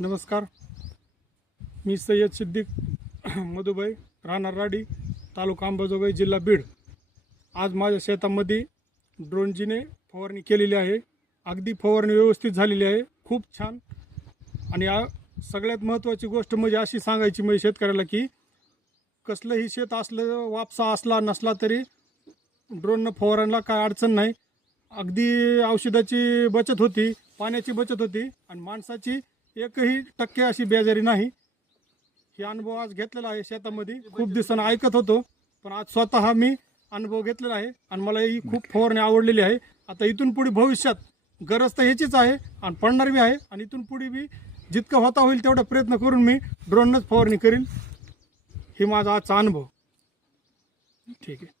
नमस्कार. मी सय्यद सिद्दीक मधुबाई, राहणार राडी, तालुका अंबाजोगाई, जिल्हा बीड. आज माझ्या शेतामध्ये ड्रोनजीने फवारणी केलेली आहे. अगदी फवारणी व्यवस्थित झालेली आहे, खूप छान. आणि सगळ्यात महत्त्वाची गोष्ट म्हणजे अशी सांगायची म्हणजे शेतकऱ्याला की कसलंही शेत असलं, वापसा असला नसला तरी ड्रोननं फवारणीला काय अडचण नाही. अगदी औषधाची बचत होती, पाण्याची बचत होती आणि माणसाची एकही टक्के अशी बेजारी नाही. हे अनुभव आज घेतलेला आहे शेतामध्ये. खूप दिवसांनी ऐकत होतो, पण आज स्वतः मी अनुभव घेतलेला आहे आणि मला ही खूप फवारणी आवडलेली आहे. आता इथून पुढे भविष्यात गरज तर ह्याचीच आहे आणि पडणार बी आहे. आणि इथून पुढे बी जितकं होता होईल तेवढा प्रयत्न करून मी ड्रोननंच फवारणी करीन. हे माझा आजचा अनुभव. ठीक आहे.